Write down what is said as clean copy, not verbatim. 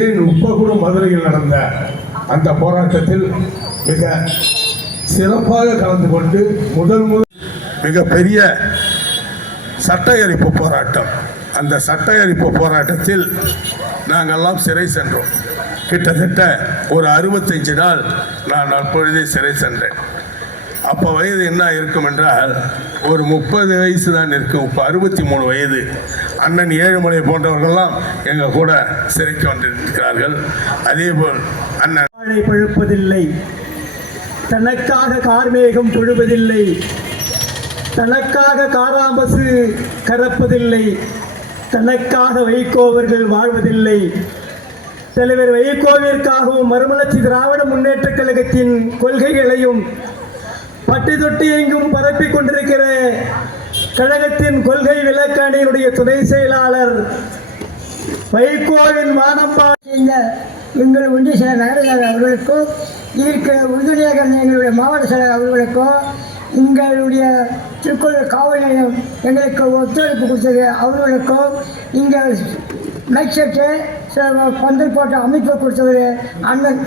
ஏன் கூட மதுரையில் நடந்த அந்த போராட்டத்தில் மிக சிறப்பாக கலந்து கொண்டு முதல் மிகப்பெரிய சட்ட எரிப்பு போராட்டம். அந்த சட்ட எரிப்பு போராட்டத்தில் நாங்கள்லாம் சிறை சென்றோம். கிட்டத்தட்ட ஒரு 65 நாள் நான் அப்பொழுதே சிறை சென்றேன். அப்போ வயது என்ன இருக்கும் என்றால் ஒரு 30 வயசு தான் இருக்கும். இப்போ 63 வயது. அண்ணன் ஏழுமலை போன்றவர்கள்லாம் எங்கள் கூட சிறைக்கு வந்திருக்கிறார்கள். அதேபோல் அண்ணன் பழுப்பதில்லை, தனக்காக கார்மேகம் பொழுவதில்லை, தனக்காக காராம்பசு கறப்பதில்லை, தனக்காக வைகோவர்கள் வாழ்வதில்லை. தலைவர் வைகோவிற்காகவும் மறுமலர்ச்சி திராவிட முன்னேற்ற கழகத்தின் கொள்கைகளையும் பட்டி தொட்டி எங்கும் பரப்பி கொண்டிருக்கிற கழகத்தின் கொள்கை விளக்கணியினுடைய துணை செயலாளர் வைகோவின் வானப்பா எங்கள் ஒன்றிய செயலர் நகரசபை அவர்களுக்கும் இருக்கிற உறுதுணையாக எங்களுடைய மாவட்ட செயலர் அவர்களுக்கும் எங்களுடைய திருக்கோவில் காவல் நிலையம் எங்களுக்கு ஒத்துழைப்பு கொடுத்தது அவர்களுக்கும் இங்கே மைக் செட்டு பந்தல் போட்ட அமைப்பு கொடுத்தவர் அண்ணன்